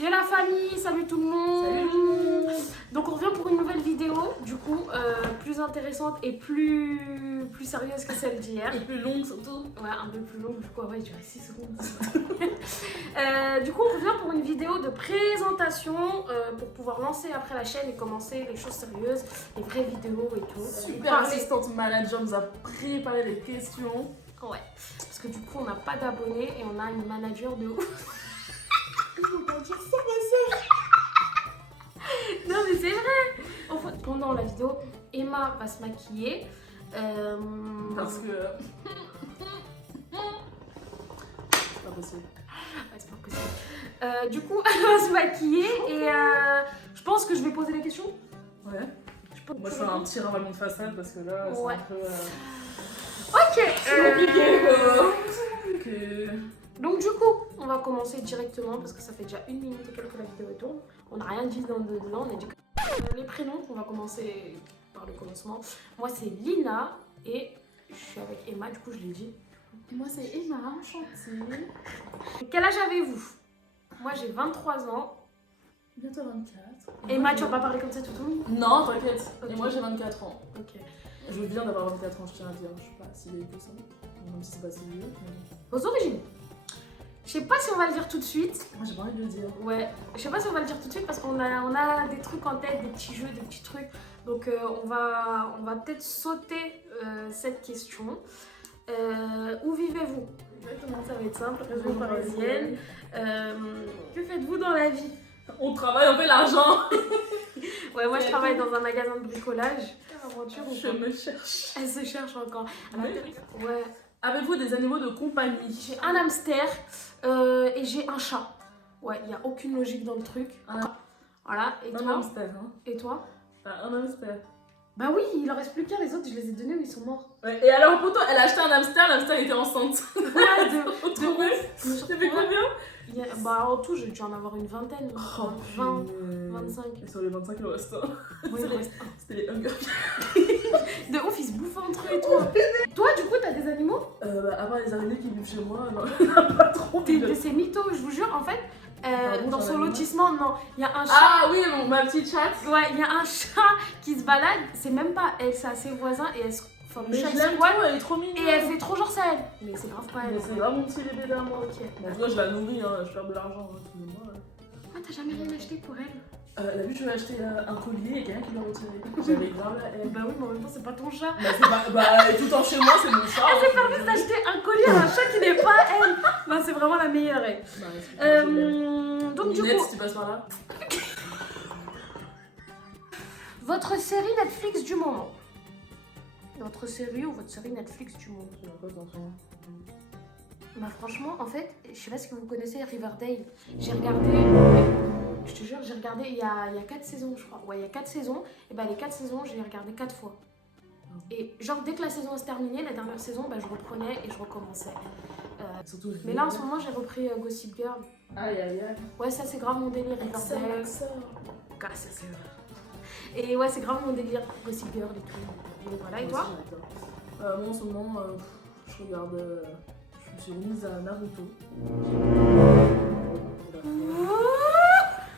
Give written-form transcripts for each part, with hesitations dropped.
Et la famille, salut tout le monde. Salut. Donc on revient pour une nouvelle vidéo, du coup plus intéressante et plus sérieuse que celle d'hier. Et plus longue surtout. Ouais, un peu plus longue, du coup ouais, il durait 6 secondes. Du coup on revient pour une vidéo de présentation pour pouvoir lancer après la chaîne et commencer les choses sérieuses, les vraies vidéos et tout. Super assistante manager nous a préparé les questions. Ouais, parce que du coup on n'a pas d'abonnés et on a une manager de ouf. Non mais c'est vrai. En fait, pendant la vidéo, Emma va se maquiller. Parce que... c'est pas possible. Ouais, c'est pas possible. Du coup, elle va se maquiller et je pense que je vais poser les questions. Ouais. Moi Moi je fais un petit ravalement de façade parce que là c'est Ouais. un peu... Ok. compliqué quoi. Donc du coup, on va commencer directement parce que ça fait déjà 1 minute et quelques que la vidéo tourne. On n'a rien dit dedans, on a dit que... les prénoms, on va commencer par le commencement. Moi c'est Lina et je suis avec Emma, du coup je l'ai dit. Moi c'est Emma, enchantée. Quel âge avez-vous? Moi j'ai 23 ans. Bientôt 24. Emma, tu vas pas parler comme ça tout le monde? Non, t'inquiète. Ok. Et moi j'ai 24 ans. Ok. Je viens d'avoir 24 ans, je tiens à dire. Je suis pas si vieille que ça. Même si c'est pas si vieux. Mais... Vos origines? Je sais pas si on va le dire tout de suite. Moi j'ai pas envie de le dire. Ouais, je sais pas si on va le dire tout de suite parce qu'on a des trucs en tête, des petits jeux, des petits trucs. Donc on va peut-être sauter cette question. Où vivez-vous? Exactement, ça va être simple. Région parisienne. Que faites-vous dans la vie? On travaille, on fait l'argent. Ouais, moi je travaille dans un magasin de bricolage. Quelle aventure ou Je pas? me cherche. Elle se cherche encore. Oui. Ouais. Avez-vous des animaux de compagnie? J'ai un hamster et j'ai un chat. Ouais, il n'y a aucune logique dans le truc. Voilà, et Un toi? hamster, hein. Et toi? Un hamster. Bah oui, il en reste plus qu'un, les autres je les ai donnés ou ils sont morts. Ouais. Et alors pour toi, elle a acheté un hamster, l'hamster était enceinte. Ouais, de Retrouvé. ouf. T'as fait combien? Bah en tout, j'ai dû en avoir une vingtaine. 20, 25. Et sur les 25, il en reste un. Oui, il en reste un. C'était les Hunger. De ouf, ils se bouffent entre eux et toi. Toi, du coup, t'as des animaux? À part les araignées qui vivent chez moi, non, il n'y en a pas trop. C'est mytho, je vous jure, en fait. Pardon, Dans j'en son ai lotissement, non, il y a un chat. Ah oui, ma petite chatte. Ouais, il y a un chat qui se balade, c'est même pas elle, c'est à ses voisins et elle se... Enfin, le Mais chat je il l'aime squatte trop, elle est trop mignonne. et elle fait trop genre ça elle. Mais c'est grave pas elle. Mais c'est grave mon petit bébé d'amour. Ok. Bon, en tout cas, je la nourris, hein, je perds de l'argent. Hein, excusez-moi. Ah, t'as jamais rien acheté pour elle? Elle a vu que je lui ai acheté un collier et quelqu'un qui l'a retiré. J'avais grave la haine. Bah oui, mais en même temps, c'est pas ton chat. Bah, c'est pas, bah, tout le temps chez moi, c'est mon chat. Elle s'est permis d'acheter un collier à un chat qui n'est pas elle. Non, c'est vraiment la meilleure elle. Bah, c'est Donc, du Ninette, coup, si tu passes par là. votre série Netflix du moment. Votre série ou votre série Netflix du moment. Bah franchement, en fait, je sais pas si vous connaissez Riverdale. J'ai regardé, je te jure, j'ai regardé il y a 4 saisons, je crois. Ouais, il y a 4 saisons. Et bah les 4 saisons, j'ai regardé 4 fois. Et genre dès que la saison se terminait, la dernière saison, bah je reprenais et je recommençais. Surtout, Mais là en ce moment, j'ai repris Gossip Girl. Aïe aïe aïe. Ouais, ça c'est grave mon délire, Riverdale. Ça. Ah, ça c'est vrai. Et ouais, c'est grave mon délire, Gossip Girl et tout. Et voilà, et toi? Moi en ce moment, je regarde. Je me suis remise à Naruto.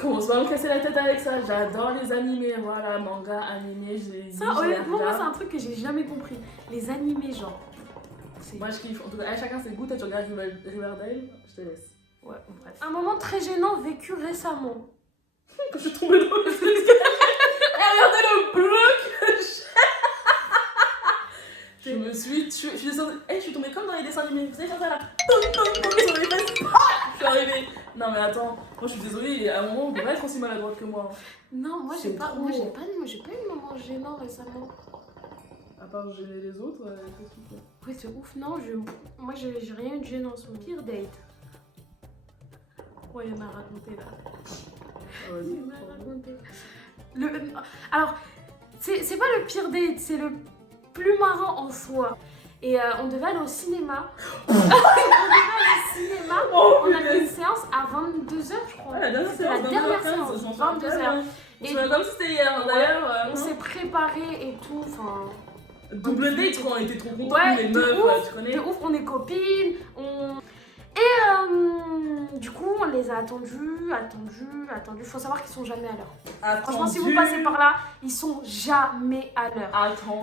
Commence pas à me casser la tête avec ça. J'adore les animés, voilà, manga, animés, j'ai Ça, honnêtement, moi c'est un truc que j'ai jamais compris. Les animés, genre. Moi je kiffe. En tout cas, chacun ses goûts. Toi tu regardes Riverdale, je te laisse. Ouais, bref. Un moment très gênant vécu récemment. Quand je suis tombée dans le escalier. Regardez le bloc. Je me suis tuée. Je suis descendue. Je suis tombée comme dans les dessins animés. Vous savez, comme ça là. Sur les fesses. Je suis arrivée. Non mais attends, moi je suis désolée, à un moment on peut pas être aussi maladroite que moi. Non, moi C'est j'ai pas, trop. moi j'ai pas eu de moment gênant récemment. À part gêner les autres, qu'est-ce que tu fais? Ouais, c'est ouf, non, moi j'ai rien eu de gênant sur le pire date. Ouais, il y en a raconté là. Ah, Il y vas-y. en a raconté. Alors, c'est pas le pire date, c'est le plus marrant en soi. Et on devait aller au cinéma. On devait aller au cinéma. Oh, On a fait une séance à 22h, je crois. Ouais, la dernière C'était la séance, dernière 22h15, séance, j'en suis 22h. Et comme si c'était hier, d'ailleurs. On s'est préparé et tout, enfin... Double date, quoi, on était trop contents, Ouais, les de meufs, ouf, tu connais. de ouf, on est copines, Et du coup, on les a attendus. Faut savoir qu'ils sont jamais à l'heure. Franchement, si vous passez par là, ils sont jamais à l'heure.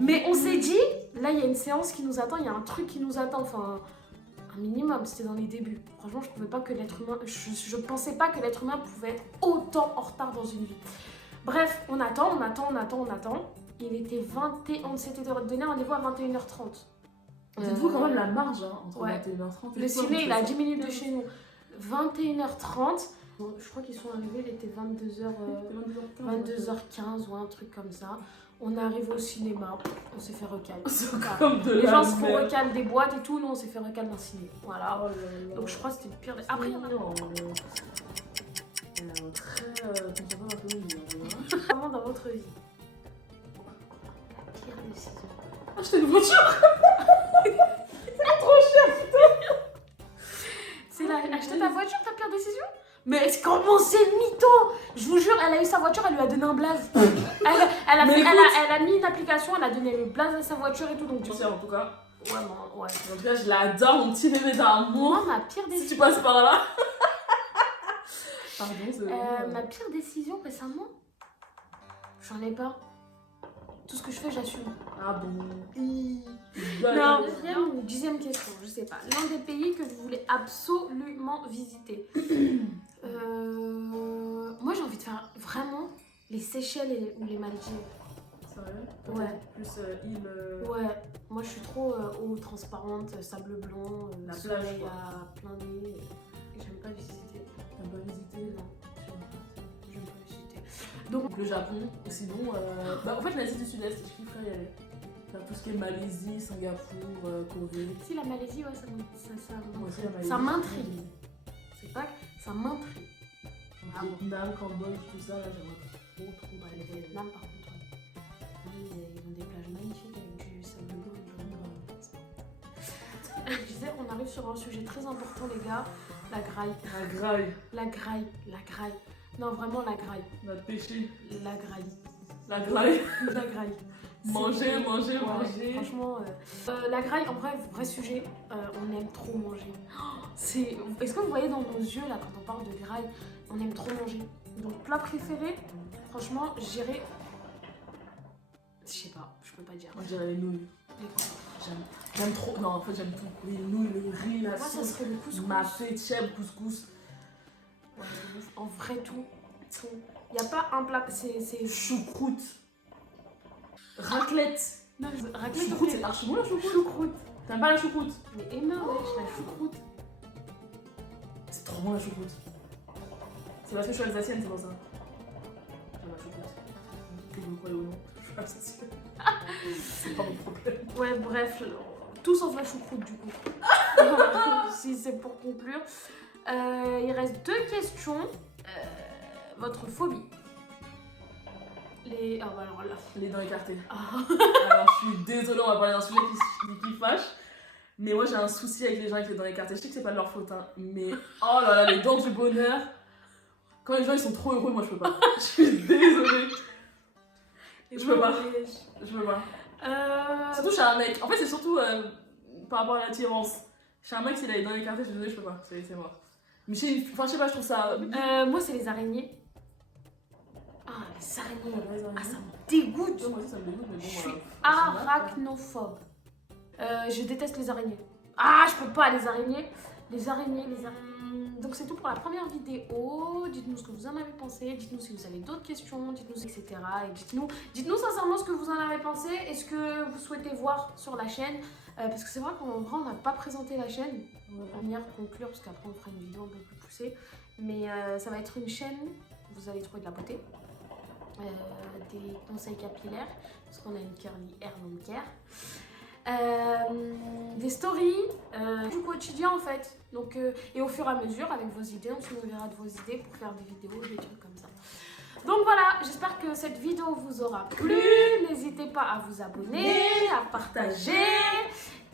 Mais on s'est dit, là, il y a une séance qui nous attend, il y a un truc qui nous attend. Enfin, un minimum, c'était dans les débuts. Franchement, je pensais pas que l'être humain pouvait être autant en retard dans une vie. Bref, on attend. Il était 21, on s'était donné rendez-vous à 21h30. Dites-vous quand même la marge entre ouais. 21h30 et le ciné, il a 10 minutes de chez nous. 21h30. Je crois qu'ils sont arrivés, il était 22h15 ou un truc comme ça. On est arrivé au cinéma, on s'est fait recal. Les gens se font recal des boîtes et tout, nous on s'est fait recal d'un ciné. Voilà. Donc je crois que c'était le pire. Après, il y en a vraiment dans votre vie. La pire décision. Acheter une voiture. Acheter ta voiture, ta pire décision? Mais comment c'est mytho? Je vous jure, elle a eu sa voiture, elle lui a donné un blaze. Elle a mis une application, elle a donné le blaze à sa voiture et tout. Donc tu sais, en tout cas. Ouais. En tout cas, je l'adore, mon petit bébé d'amour. Moi, ma pire décision. Si tu passes par là. Pardon, c'est ma pire décision récemment, j'en ai pas. Tout ce que je fais, j'assume. Ah bon? Non, dixième question, je sais pas. L'un des pays que vous voulez absolument visiter. Moi, j'ai envie de faire vraiment les Seychelles ou les Maldives. Sérieux? Ouais. Plus île. Ouais. Moi, je suis trop eau transparente, sable blanc, la soleil plage, à plein nez. J'aime pas visiter. T'aimes pas visiter? Non. J'aime pas visiter. Donc le Japon, sinon, en fait l'Asie du Sud-Est, je kifferais y aller. Faire tout ce qui est Malaisie, Singapour, Corée. Si la Malaisie, ouais, ça m'intrigue. C'est pas que ça m'intrigue. Vietnam, Cambodge, tout ça, là j'aimerais trop. Le Vietnam, par contre, ils ont des plages magnifiques avec du sable blanc et du je disais, on arrive sur un sujet très important, les gars. La graille. La graille. Non, vraiment la graille. Notre péché. La graille. La graille. La graille. Manger. Franchement, la graille, en vrai sujet, on aime trop manger. Est-ce que vous voyez dans nos yeux, là, quand on parle de graille, on aime trop manger. Donc, plat préféré, franchement, j'irais... Je sais pas, je peux pas dire. Moi, je dirais les nouilles. J'aime trop. Non, en fait, j'aime tout. Les nouilles, le riz, la sauce. Ça serait le couscous. Mafé, chèvre, couscous. Ouais, en vrai, tout. Y a pas un plat, c'est choucroute. Raclette. Non, raclette. Choucroute, c'est archi bon la choucroute. Choucroute. T'aimes pas la choucroute? Mais Emma, wesh, la choucroute. C'est trop bon la choucroute. C'est parce que je suis alsacienne, c'est pour ça. J'aime la choucroute. Que vous me croyez ou non, je suis alsacienne. C'est pas mon problème. Ouais, bref, tout sauf la choucroute du coup. Si c'est pour conclure. Il reste 2 questions. Votre phobie. Les... Ah bah alors là. Les dents écartées. Ah. Alors je suis désolée, on va parler d'un sujet qui fâche. Mais moi j'ai un souci avec les gens avec les dents écartées. Je sais que c'est pas de leur faute, hein, mais oh là là, les dents du bonheur. Quand les gens ils sont trop heureux, moi je peux pas. Je suis désolée. Je peux pas. Surtout chez un mec. En fait c'est surtout par rapport à l'attirance. Chez un mec s'il a les dents écartées, je suis désolée, je peux pas. C'est mort. Mais je sais pas, je trouve ça... moi c'est les araignées. Ah, les araignées. Ah, ça me dégoûte. Moi aussi ça me dégoûte, mais bon, je suis arachnophobe. Je déteste les araignées. Ah, je peux pas, les araignées. Donc c'est tout pour la première vidéo. Dites-nous ce que vous en avez pensé. Dites-nous si vous avez d'autres questions. Dites-nous etc. Et dites-nous sincèrement ce que vous en avez pensé. Est-ce que vous souhaitez voir sur la chaîne parce que c'est vrai qu'en vrai on n'a pas présenté la chaîne. On va venir conclure parce qu'après on fera une vidéo un peu plus poussée. Mais ça va être une chaîne, vous allez trouver de la beauté. Des conseils capillaires parce qu'on a une curly hair non care. Des stories du quotidien en fait. Donc, et au fur et à mesure avec vos idées, on se nourrira de vos idées pour faire des vidéos, des trucs comme ça. Donc voilà, j'espère que cette vidéo vous aura plu. N'hésitez pas à vous abonner, à partager.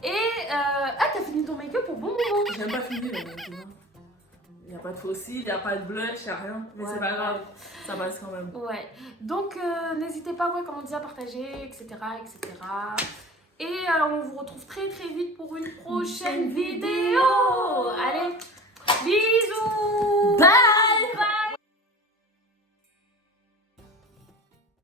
Et t'as fini ton make-up au bon moment. J'ai même pas fini le make-up. Il n'y a pas de fossile, il n'y a pas de blush, il n'y a rien. Mais c'est pas grave, ça passe quand même. Ouais, donc n'hésitez pas, comme on disait, à partager, etc. Et on vous retrouve très très vite pour une prochaine vidéo. Allez, bisous. Bye.